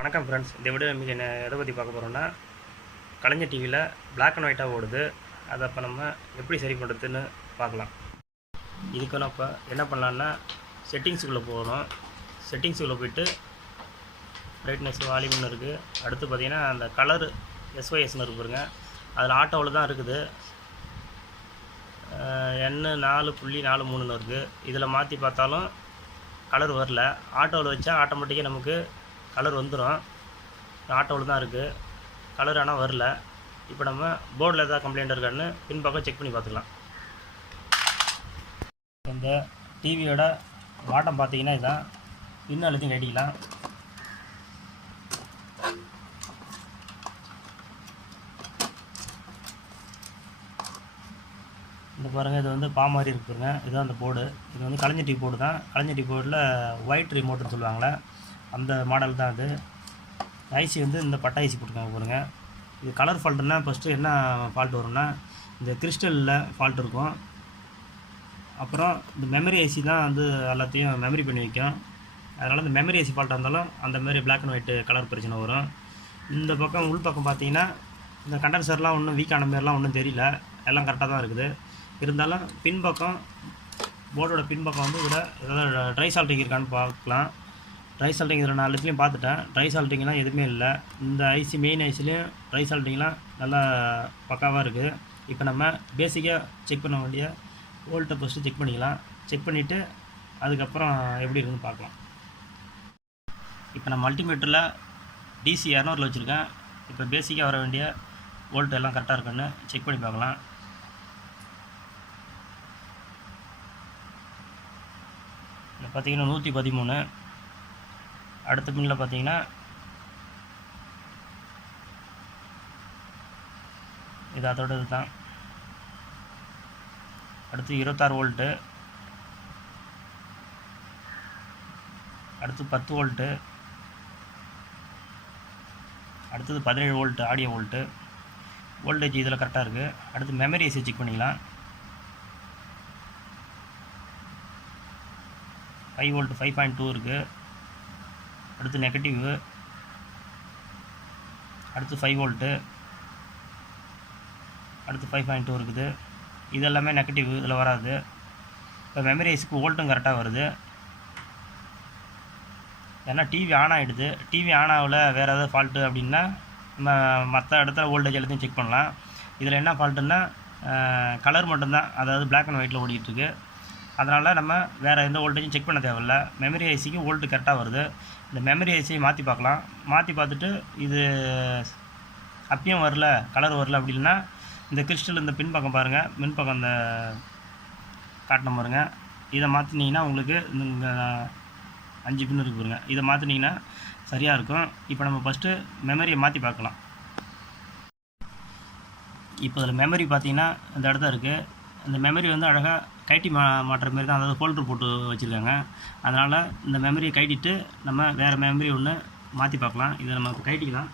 வணக்கம் ஃப்ரெண்ட்ஸ் இந்த வீடியோ இன்றைக்கி என்ன எதை பற்றி பார்க்க போகிறோம்னா கலைஞர் டிவியில் பிளாக் அண்ட் ஒயிட்டாக ஓடுது. அதை அப்போ நம்ம எப்படி சரி பண்ணுறதுன்னு பார்க்கலாம். இதுக்கு நான் இப்போ என்ன பண்ணலான்னா செட்டிங்ஸுக்குள்ளே போகணும் செட்டிங்ஸுக்குள்ளே போயிட்டு பிரைட்னஸ் வால்யூம்னு இருக்குது அடுத்து பார்த்தீங்கன்னா அந்த கலர் எஸ்ஒஎஸ்னு இருக்கு பாருங்க. அதில் ஆட்டோவில் தான் இருக்குது. எண்ணு நாலு புள்ளி நாலு மூணுன்னு இருக்குது இதில் மாற்றி பார்த்தாலும் கலர் வரல. ஆட்டோவில் வச்சா ஆட்டோமேட்டிக்காக நமக்கு கலர் வந்துடும் ஆட்டோவில் தான் இருக்குது கலர் ஆனால் வரல. இப்போ நம்ம போர்டில் எதாவது கம்ப்ளைண்ட் இருக்கான்னு பின்பக்கம் செக் பண்ணி பார்த்துக்கலாம். இந்த டிவியோட வாட்டம் பார்த்தீங்கன்னா இதுதான் பின் அழுத்தி கட்டிக்கலாம். இந்த பாருங்கள் இது வந்து பா மாதிரி இருக்குதுங்க இதுதான் அந்த போர்டு இது வந்து கலைஞர் டீ போர்டு தான். கலைஞர் டீ போர்டில் ஒயிட் ரிமோட்னு சொல்லுவாங்களே அந்த மாடல் தான் அது. ஐசி வந்து இந்த பட்டை ஐசி போட்டுருக்காங்க பாருங்க. இது கலர் ஃபால்ட்டுனா ஃபஸ்ட்டு என்ன ஃபால்ட் வரும்னா இந்த கிறிஸ்டலில் ஃபால்ட் இருக்கும். அப்புறம் இந்த மெமரி ஐசி தான் வந்து எல்லாத்தையும் மெமரி பண்ணி வைக்கும். அதனால் இந்த மெமரி ஐசி ஃபால்ட்டாக இருந்தாலும் அந்த மாதிரி Black அண்ட் ஒயிட் கலர் பிரச்சனை வரும். இந்த பக்கம் உள் பக்கம் பார்த்தீங்கன்னா இந்த கண்டென்சர்லாம் ஒன்றும் வீக் ஆன மாதிரிலாம் ஒன்றும் தெரியல. எல்லாம் கரெக்டாக தான் இருக்குது. இருந்தாலும் பின்பக்கம் போர்டோட பின்பக்கம் வந்து இதில் ஏதாவது ட்ரை சால்ட்டிங் இருக்கான்னு பார்க்கலாம். ட்ரை சால்ட்டிங் இதில் நான் இதுலேயும் பார்த்துட்டேன். ட்ரை சால்ட்டிங்லாம் எதுவுமே இல்லை. இந்த ஐசி மெயின் ஐசிலையும் ட்ரை சால்ட்டிங்லாம் நல்லா பக்காவாக இருக்குது இப்போ நம்ம பேசிக்காக செக் பண்ண வேண்டிய ஓல்ட்டை ஃபஸ்ட்டு செக் பண்ணிக்கலாம். செக் பண்ணிவிட்டு அதுக்கப்புறம் எப்படி இருக்குன்னு பார்க்கலாம். இப்போ நான் மல்டிமீட்டரில் டிசி இரநூறுல வச்சுருக்கேன். இப்போ பேசிக்காக வர வேண்டிய ஓல்ட் எல்லாம் கரெக்டாக இருக்குன்னு செக் பண்ணி பார்க்கலாம். பார்த்திங்கன்னா பார்த்தீங்கன்னா நூற்றி பதிமூணு. அடுத்த பின்னில் பார்த்தீங்கன்னா இது அதோட இதுதான் அடுத்து இருபத்தாறு வோல்ட்டு. அடுத்து பத்து வோல்ட்டு. அடுத்தது பதினேழு வோல்ட்டு ஆடியோ வோல்ட்டு. வோல்டேஜ் இதில் கரெக்டாக இருக்குது அடுத்து மெமரி ஏசி செக் பண்ணிக்கலாம். Five volt five point two இருக்குது அடுத்து நெகட்டிவு அடுத்து ஃபைவ் வோல்ட்டு அடுத்து ஃபைவ் பாயிண்ட் டூ இருக்குது. இது எல்லாமே நெகட்டிவ் இதில் வராது. இப்போ மெமரி ஐஸுக்கு வோல்ட்டும் கரெக்டாக வருது. ஏன்னா டிவி ஆன் ஆகிடுது டிவி ஆன் ஆகல வேறு ஏதாவது ஃபால்ட்டு அப்படின்னா நம்ம மற்ற இடத்துல வோல்டேஜ் எல்லாத்தையும் செக் பண்ணலாம். இதில் என்ன ஃபால்ட்டுன்னா கலர் மட்டும்தான் அதாவது பிளாக் அண்ட் ஒயிட்டில் ஓடிட்டுருக்கு அதனால் நம்ம வேறு எந்த வோல்டேஜும் செக் பண்ண தேவையில்ல. மெமரி ஐசிக்கு வோல்ட்டு கரெக்டாக வருது. இந்த மெமரி ஐசியை மாற்றி பார்க்கலாம். மாற்றி பார்த்துட்டு இது அப்பயும் வரல கலர் வரல அப்படின்னா இந்த கிறிஸ்டல் இந்த பின்பக்கம் பாருங்கள் மின்பக்கம் இந்த காட்டின பாருங்கள் இதை மாற்றினீங்கன்னா உங்களுக்கு இந்த அஞ்சு பின் இருக்கு பாருங்கள் இதை மாற்றினீங்கன்னா சரியாக இருக்கும். இப்போ நம்ம ஃபஸ்ட்டு மெமரியை மாற்றி பார்க்கலாம். இப்போ அதில் மெமரி பார்த்தீங்கன்னா இந்த இடத்த இருக்குது அந்த மெமரி வந்து அழகாக கைட்டி மா மாட்டுற மாதிரி தான் அதாவது ஃபோல்டர் போட்டு வச்சுருக்காங்க. அதனால் இந்த மெமரியை கைட்டிட்டு நம்ம வேறு மெமரி ஒன்று மாற்றி பார்க்கலாம். இதை நம்ம கைட்டிக்கலாம்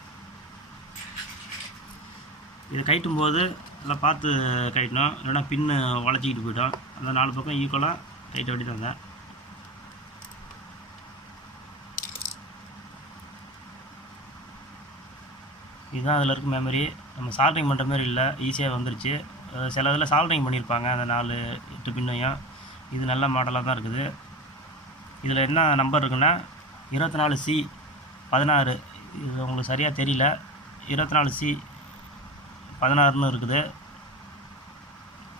இதை கைட்டும் போது நல்லா பார்த்து கைட்டணும். இல்லைன்னா பின்னு வளைச்சிக்கிட்டு போயிடும். அந்த நாலு பக்கம் ஈக்குவலாக கைட்ட வேண்டி தந்தேன் இதுதான் அதில் இருக்க மெமரி நம்ம சால்ட்ரிங் பண்ணுற மாதிரி இல்லை. ஈஸியாக வந்துருச்சு. சில இதில் சால்ட்ரிங் பண்ணியிருப்பாங்க அந்த நாலு எட்டு பின்னையும். இது நல்ல மாடலாக தான் இருக்குது. இதில் என்ன நம்பர் இருக்குன்னா இருபத்தி நாலு சி பதினாறு. இது உங்களுக்கு சரியாக தெரியல. இருபத்தி நாலு சி பதினாறுன்னு இருக்குது.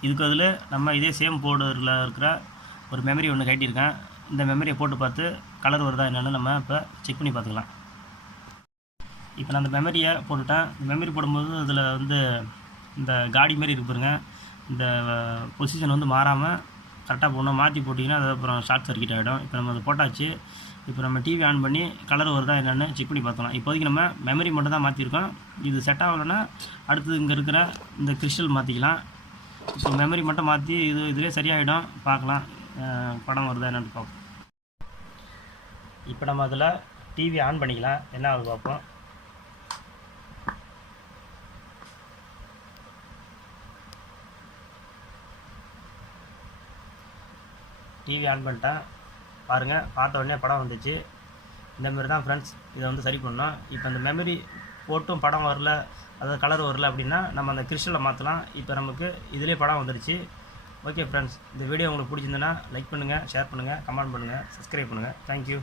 இதுக்கு அதில் நம்ம இதே சேம் போர்டில் இருக்கிற ஒரு மெமரி ஒன்று கட்டியிருக்கேன். இந்த மெமரியை போட்டு பார்த்து கலர் வருதா என்னென்னு நம்ம இப்போ செக் பண்ணி பார்த்துக்கலாம். இப்போ நான் அந்த மெமரியை போட்டுட்டேன். மெமரி போடும்போது இதில் வந்து இந்த காடி மாதிரி இருப்பாருங்க இந்த பொசிஷன் வந்து மாறாமல் கரெக்டாக போடணும். மாற்றி போட்டிங்கன்னா அது அப்புறம் ஷார்ட் சர்க்கிட் ஆகிடும் இப்போ நம்ம அதை போட்டாச்சு. இப்போ நம்ம டிவி ஆன் பண்ணி கலர் வருதா என்னென்னு செக் பண்ணி பார்த்தலாம் இப்போதைக்கு நம்ம மெமரி மட்டும் தான் மாற்றிருக்கோம் இது செட் ஆகலைன்னா அடுத்து இங்கே இருக்கிற இந்த கிறிஸ்டல் மாற்றிக்கலாம் இப்போ மெமரி மட்டும் மாற்றி இது இதுலேயே சரியாயிடும். பார்க்கலாம். படம் வருதா என்னென்னு பார்ப்போம். இப்போ நம்ம அதில் டிவி ஆன் பண்ணிக்கலாம். என்ன ஆகுது பார்ப்போம். டிவி ஆன் பண்ணிட்டேன் பாருங்கள் பார்த்த உடனே படம் வந்துச்சு. இந்தமாரி தான் ஃப்ரெண்ட்ஸ் இதை வந்து சரி பண்ணோம். இப்போ இந்த மெமரி போட்டும் படம் வரல அதாவது கலர் வரல அப்படின்னா நம்ம அந்த கிறிஸ்டலில் மாற்றலாம் இப்போ நமக்கு இதிலே படம் வந்துடுச்சு ஓகே ஃப்ரெண்ட்ஸ் இந்த வீடியோ உங்களுக்கு பிடிச்சிருந்தனா லைக் பண்ணுங்கள் ஷேர் பண்ணுங்கள் கமெண்ட் பண்ணுங்கள் சப்ஸ்கிரைப் பண்ணுங்கள் தேங்க்யூ